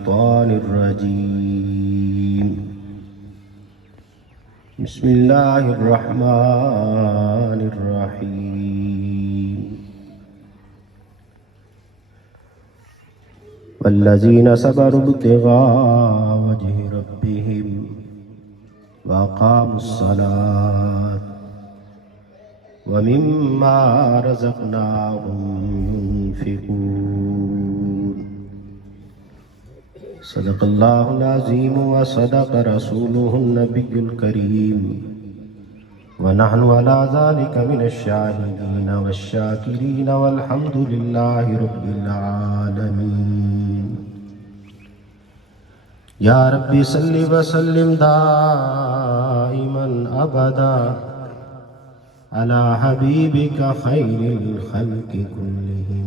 الشيطان الرجيم بسم الله الرحمن الرحيم والذين صبروا ابتغاء وجه ربهم وأقاموا الصلاة ومما رزقناهم ينفقون صدق الله العظيم وصدق رسوله النبي الكريم ونحن على ذلك من الشاهدين والشاكرين والحمد لله رب العالمين يا ربي صل وسلم دائما أبدا على حبيبك خير الخلق كلهم.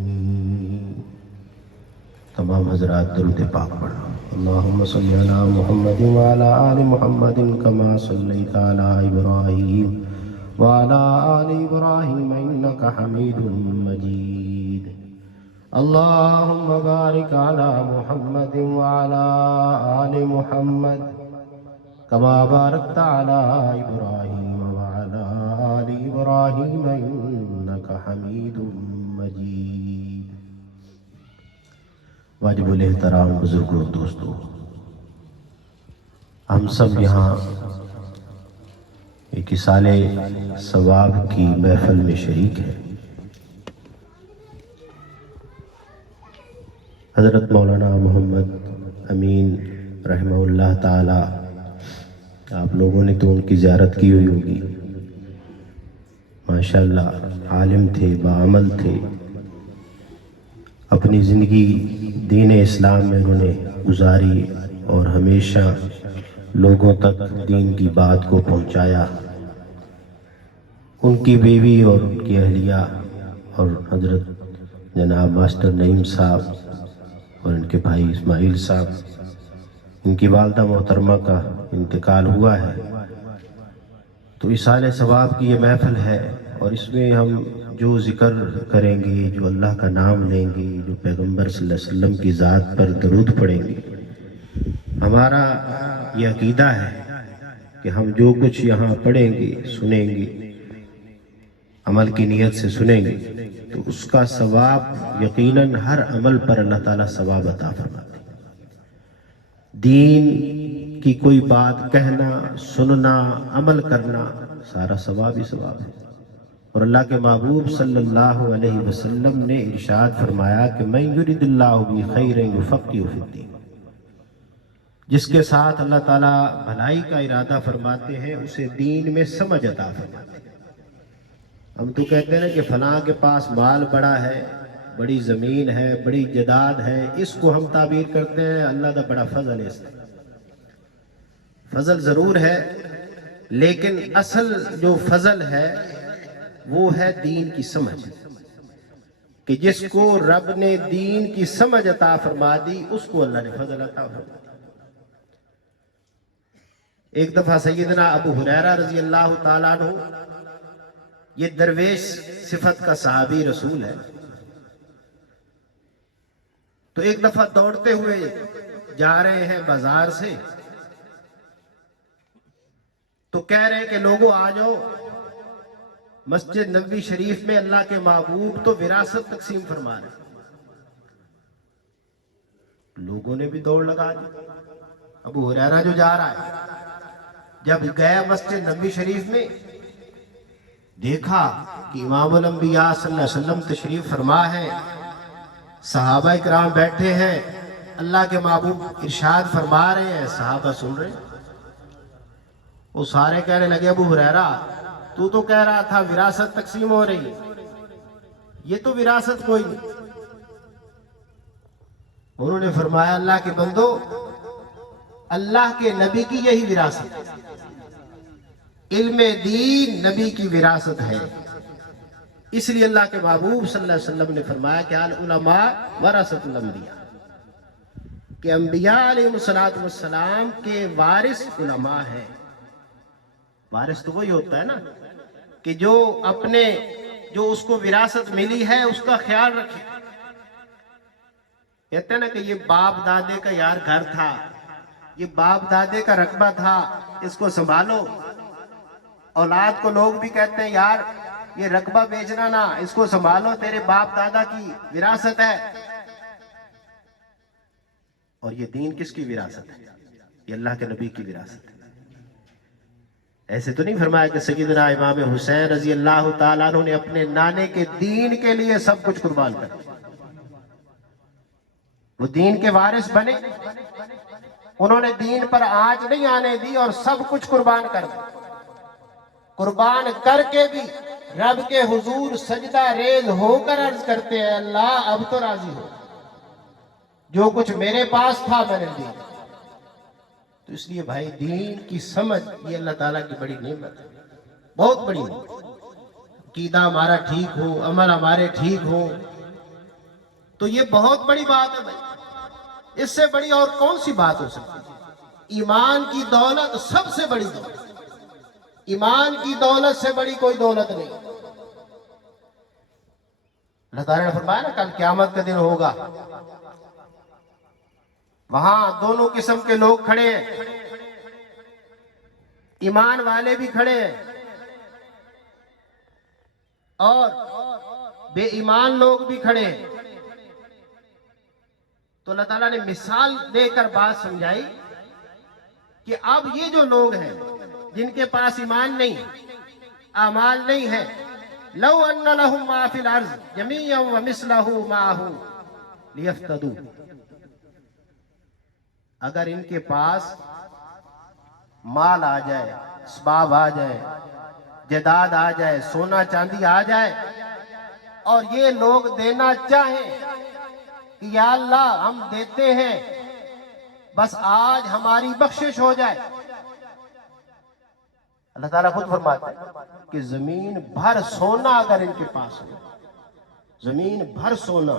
تمام حضرات درود پاک پڑھو. اللهم صل على محمد وعلى آل محمد كما صليت على إبراهيم وعلى آل إبراهيم إنك حميد مجيد. اللهم بارك على محمد وعلى آل محمد كما باركت على إبراهيم وعلى آل إبراهيم إنك حميد مجيد. واجب الاحترام بزرگوں اور دوستوں، ہم سب یہاں ایک ایصال ثواب کی محفل میں شریک ہیں. حضرت مولانا محمد امین رحمہ اللہ تعالی، آپ لوگوں نے تو ان کی زیارت کی ہوئی ہوگی. ماشاءاللہ عالم تھے، باعمل تھے. اپنی زندگی دین اسلام میں انہوں نے گزاری اور ہمیشہ لوگوں تک دین کی بات کو پہنچایا. ان کی بیوی اور ان کی اہلیہ اور حضرت جناب ماسٹر نعیم صاحب اور ان کے بھائی اسماعیل صاحب، ان کی والدہ محترمہ کا انتقال ہوا ہے. تو ایصال ثواب کی یہ محفل ہے اور اس میں ہم جو ذکر کریں گے، جو اللہ کا نام لیں گے، جو پیغمبر صلی اللہ علیہ وسلم کی ذات پر درود پڑھیں گے، ہمارا یہ عقیدہ ہے کہ ہم جو کچھ یہاں پڑھیں گے، سنیں گے، عمل کی نیت سے سنیں گے تو اس کا ثواب یقیناً ہر عمل پر اللہ تعالیٰ ثواب عطا فرماتے ہیں. دین کی کوئی بات کہنا، سننا، عمل کرنا، سارا ثواب ہی ثواب ہے. اور اللہ کے محبوب صلی اللہ علیہ وسلم نے ارشاد فرمایا کہ من یرد اللہ بہ خیرا یفقہہ فی الدین، جس کے ساتھ اللہ تعالیٰ بھلائی کا ارادہ فرماتے ہیں اسے دین میں سمجھ عطا فرماتے ہیں. ہم تو کہتے ہیں کہ فلاں کے پاس مال بڑا ہے، بڑی زمین ہے، بڑی جداد ہے، اس کو ہم تعبیر کرتے ہیں اللہ دا بڑا فضل ہے. اس کا فضل ضرور ہے، لیکن اصل جو فضل ہے وہ ہے دین کی سمجھ، کہ جس کو رب نے دین کی سمجھ عطا فرما دی اس کو اللہ نے فضل عطا فرما دی. ایک دفعہ سیدنا ابو ہریرہ رضی اللہ تعالیٰ عنہ، یہ درویش صفت کا صحابی رسول ہے، تو ایک دفعہ دوڑتے ہوئے جا رہے ہیں بازار سے، تو کہہ رہے ہیں کہ لوگوں آ جاؤ، مسجد نبوی شریف میں اللہ کے محبوب تو وراثت تقسیم فرما رہے ہیں. لوگوں نے بھی دوڑ لگا دی. ابو ہریرہ جو جا رہا ہے، جب گیا مسجد نبوی شریف میں، دیکھا کہ امام الانبیاء صلی اللہ علیہ وسلم تشریف فرما ہے، صحابہ اکرام بیٹھے ہیں، اللہ کے محبوب ارشاد فرما رہے ہیں، صحابہ سن رہے ہیں. وہ سارے کہنے لگے ابو ہریرہ تو کہہ رہا تھا وراثت تقسیم ہو رہی ہے، یہ تو وراثت کوئی نہیں. انہوں نے فرمایا اللہ کے بندو، اللہ کے نبی کی یہی وراثت ہے. علم دین نبی کی وراثت ہے. اس لیے اللہ کے محبوب صلی اللہ علیہ وسلم نے فرمایا کہ العلماء ورثۃ الانبیاء، کہ انبیاء علیہ السلام کے وارث علماء ہیں. وارث تو وہی ہوتا ہے نا کہ جو اس کو وراثت ملی ہے اس کا خیال رکھے. کہتے ہیں نا کہ یہ باپ دادے کا یار گھر تھا، یہ باپ دادے کا رقبہ تھا، اس کو سنبھالو۔ اولاد کو لوگ بھی کہتے ہیں یار یہ رقبہ بیچنا نا، اس کو سنبھالو، تیرے باپ دادا کی وراثت ہے۔ اور یہ دین کس کی وراثت ہے؟ یہ اللہ کے نبی کی وراثت ہے۔ ایسے تو نہیں فرمایا کہ سیدنا امام حسین رضی اللہ تعالیٰ عنہ نے اپنے نانے کے دین کے لیے سب کچھ قربان کر دیا، وہ دین کے وارث بنے، انہوں نے دین پر آنچ نہیں آنے دی اور سب کچھ قربان کر دیا۔ قربان کر کے بھی رب کے حضور سجدہ ریز ہو کر عرض کرتے ہیں اللہ اب تو راضی ہو، جو کچھ میرے پاس تھا میں نے دیا۔ تو اس لیے بھائی دین کی سمجھ یہ اللہ تعالیٰ کی بڑی نعمت ہے، بہت بڑی نعمت۔ عقیدہ ہمارا ٹھیک ہو، عمل ہمارے ٹھیک ہو، تو یہ بہت بڑی بات ہے بھائی۔ اس سے بڑی اور کون سی بات ہو سکتی ہے؟ ایمان کی دولت سب سے بڑی دولت، ایمان کی دولت سے بڑی کوئی دولت نہیں۔ اللہ تعالیٰ نے فرمایا نا کل قیامت کا دن ہوگا، وہاں دونوں قسم کے لوگ کھڑے ہیں، ایمان والے بھی کھڑے ہیں اور بے ایمان لوگ بھی کھڑے ہیں۔ تو اللہ تعالیٰ نے مثال دے کر بات سمجھائی کہ اب یہ جو لوگ ہیں جن کے پاس ایمان نہیں، اعمال نہیں ہے، لو ان لهم ما فی الارض جمیعا ومثلہ معہ لیفتدوا، اگر ان کے پاس مال آ جائے، اسباب آ جائے، جائیداد آ جائے، سونا چاندی آ جائے، اور یہ لوگ دینا چاہیں کہ یا اللہ ہم دیتے ہیں، بس آج ہماری بخشش ہو جائے۔ اللہ تعالیٰ خود فرماتا ہے کہ زمین بھر سونا اگر ان کے پاس ہو، زمین بھر سونا،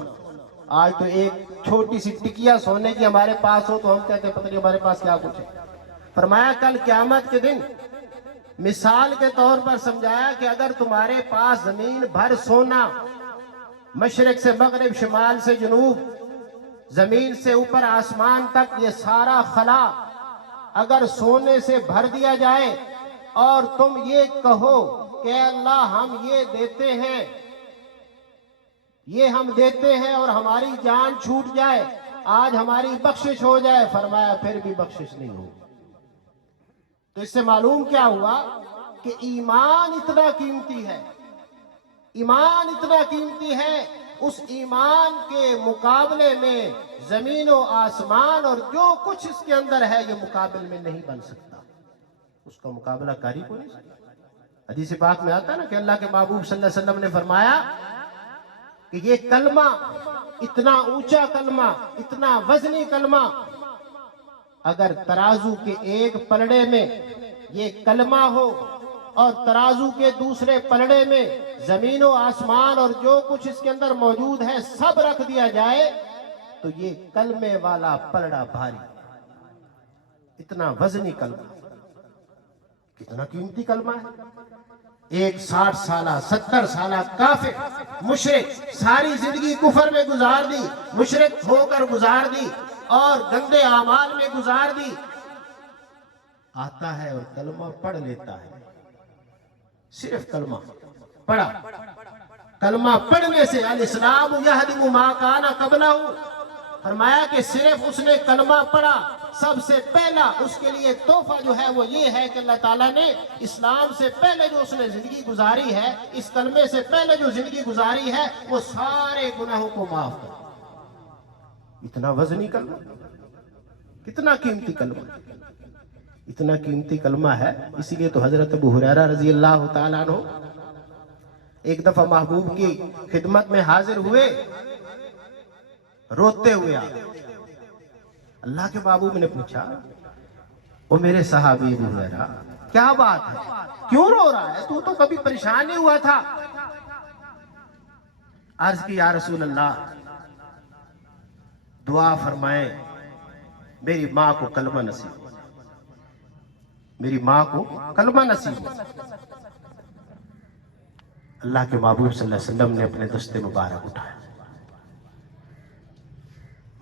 آج تو ایک چھوٹی سی ٹکیا سونے کی ہمارے پاس ہو تو ہم کہتے ہیں پتہ نہیں ہمارے پاس کیا کچھ ہے۔ فرمایا کل قیامت کے دن مثال کے طور پر سمجھایا کہ اگر تمہارے پاس زمین بھر سونا، مشرق سے مغرب، شمال سے جنوب، زمین سے اوپر آسمان تک یہ سارا خلا اگر سونے سے بھر دیا جائے اور تم یہ کہو کہ اللہ ہم یہ دیتے ہیں، یہ ہم دیتے ہیں اور ہماری جان چھوٹ جائے، آج ہماری بخشش ہو جائے، فرمایا پھر بھی بخشش نہیں ہو۔ تو اس سے معلوم کیا ہوا کہ ایمان اتنا قیمتی ہے، ایمان اتنا قیمتی ہے، اس ایمان کے مقابلے میں زمین و آسمان اور جو کچھ اس کے اندر ہے یہ مقابل میں نہیں بن سکتا، اس کا مقابلہ کاری کو نہیں سکتا۔ حدیث پاک میں آتا ہے نا کہ اللہ کے محبوب صلی اللہ علیہ وسلم نے فرمایا کہ یہ کلمہ، اتنا اونچا کلمہ، اتنا وزنی کلمہ، اگر ترازو کے ایک پلڑے میں یہ کلمہ ہو اور ترازو کے دوسرے پلڑے میں زمین و آسمان اور جو کچھ اس کے اندر موجود ہے سب رکھ دیا جائے تو یہ کلمے والا پلڑا بھاری، اتنا وزنی کلمہ، کتنا قیمتی کلمہ ہے۔ ایک 60 سالہ 70 سالہ کافر مشرک ساری زندگی کفر میں گزار دی، مشرک ہو کر گزار دی اور گندے اعمال میں گزار دی، آتا ہے اور کلمہ پڑھ لیتا ہے، صرف کلمہ پڑھا، کلمہ پڑھنے سے الاسلام یہدم ما کان قبلہ، فرمایا کہ صرف اس نے کلمہ پڑھا، سب سے پہلا اس کے لیے تحفہ جو ہے وہ یہ ہے کہ اللہ تعالیٰ نے اسلام سے پہلے جو اس نے زندگی گزاری ہے، اس کلمے سے پہلے جو زندگی گزاری ہے وہ سارے گناہوں کو معاف کر۔ اتنا وزنی کلمہ، کتنا قیمتی کلمہ، اتنا قیمتی کلمہ ہے۔ اسی لیے تو حضرت ابو ہریرہ رضی اللہ تعالیٰ عنہ ایک دفعہ محبوب کی خدمت میں حاضر ہوئے، روتے ہوئے آئے۔ اللہ کے محبوب نے پوچھا، او میرے صحابی ابو ہریرہ کیا بات ہے، کیوں رو رہا ہے، تو کبھی پریشان نہیں ہوا تھا؟ عرض کی یا رسول اللہ دعا فرمائیں میری ماں کو کلمہ نصیب، میری ماں کو کلمہ نصیب۔ اللہ کے محبوب صلی اللہ علیہ وسلم نے اپنے دست مبارک اٹھایا،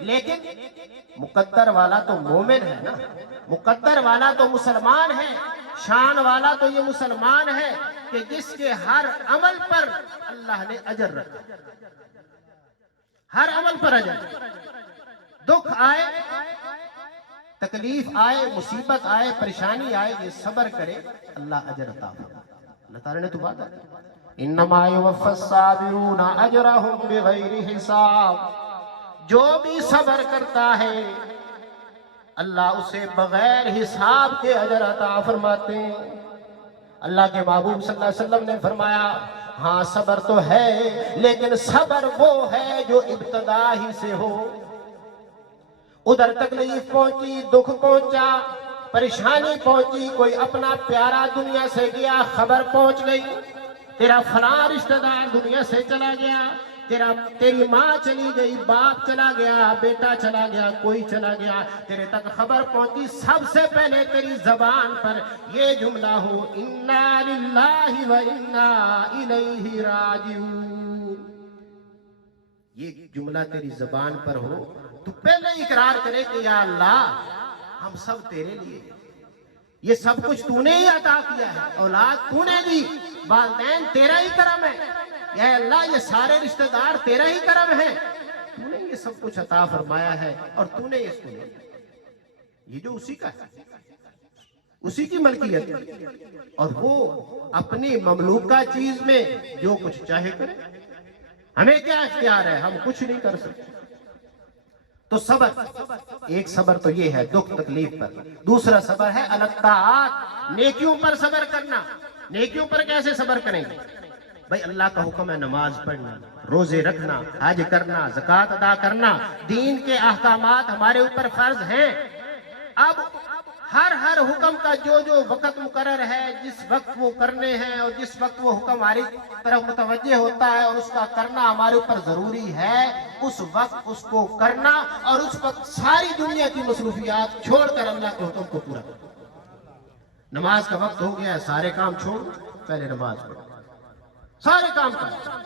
لیکن مقدر والا تو مومن ہے نا، مقدر والا تو مسلمان ہے، شان والا تو یہ مسلمان ہے کہ جس کے ہر عمل پر اللہ نے اجر رکھا، ہر عمل پر اجر، دکھ آئے، تکلیف آئے، مصیبت آئے، پریشانی آئے، یہ صبر کرے، اللہ اجر عطا فرمائے۔ اللہ تعالیٰ نے تو بات ہے انما یوفی الصابرون اجرهم بغیر حساب، جو بھی صبر کرتا ہے اللہ اسے بغیر حساب کے اجر عطا فرماتے ہیں۔ اللہ کے محبوب صلی اللہ علیہ وسلم نے فرمایا ہاں صبر تو ہے، لیکن صبر وہ ہے جو ابتدا ہی سے ہو، ادھر تکلیف پہنچی، دکھ پہنچا، پریشانی پہنچی، کوئی اپنا پیارا دنیا سے گیا، خبر پہنچ گئی تیرا فلاں رشتہ دار دنیا سے چلا گیا، تیری ماں چلی گئی، باپ چلا گیا، بیٹا چلا گیا، کوئی چلا گیا، تیرے تک خبر پہنچی، سب سے پہلے تیری زبان پر یہ جملہ ہو انا للہ و انا الیہ راجعون، یہ جملہ تیری زبان پر ہو تو پہلے اقرار کرے کہ یا اللہ ہم سب تیرے لیے، یہ سب کچھ تو نے ہی عطا کیا ہے، اولاد تو نے دی، والدین تیرا ہی کرم ہے، یا اللہ یہ سارے رشتہ دار تیرا ہی کرم ہے، تو نے یہ سب کچھ عطا فرمایا ہے اور تو نے اس کو لیا، یہ جو اسی کا ہے، اسی کی ملکیت ہے، اور وہ اپنی مملوکہ چیز میں جو کچھ چاہے کرے، ہمیں کیا اختیار ہے، ہم کچھ نہیں کر سکتے۔ تو صبر، ایک صبر تو یہ ہے دکھ تکلیف پر، دوسرا صبر ہے الطاعات، نیکیوں پر صبر کرنا۔ نیکیوں پر کیسے صبر کریں گے؟ بھائی اللہ کا حکم ہے نماز پڑھنا، روزے رکھنا، حج کرنا، زکوٰۃ ادا کرنا، دین کے احکامات ہمارے اوپر فرض ہیں۔ اب ہر حکم کا جو وقت مقرر ہے، جس وقت وہ کرنے ہیں اور جس وقت وہ حکم ہماری طرف متوجہ ہوتا ہے اور اس کا کرنا ہمارے اوپر ضروری ہے، اس وقت اس کو کرنا، اور اس وقت ساری دنیا کی مصروفیات چھوڑ کر اللہ کے حکم کو پورا کرنا۔ نماز کا وقت ہو گیا ہے، سارے کام چھوڑ پہلے نماز پڑھو، سارے کام کرو،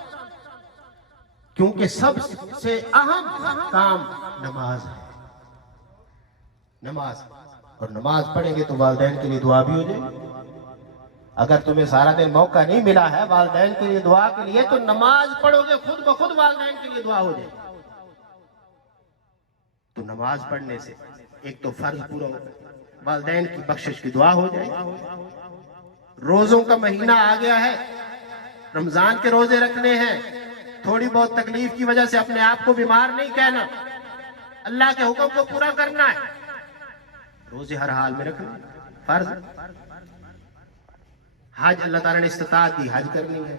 کیونکہ سب سے اہم کام نماز ہے، نماز، اور نماز پڑھیں گے تو والدین کے لیے دعا بھی ہو جائے گی۔ اگر تمہیں سارا دن موقع نہیں ملا ہے والدین کے لیے دعا کے لیے، تو نماز پڑھو گے خود بخود والدین کے لیے دعا ہو جائے گی۔ تو نماز پڑھنے سے ایک تو فرض پورا ہو، والدین کی بخشش کی دعا ہو جائے گی۔ روزوں کا مہینہ آ گیا ہے، رمضان کے روزے رکھنے ہیں، تھوڑی بہت تکلیف کی وجہ سے اپنے آپ کو بیمار نہیں کہنا، اللہ کے حکم کو پورا کرنا ہے، روزے ہر حال میں رکھنا فرض۔ حج اللہ تعالیٰ نے استطاعت دی، حج کرنی ہے۔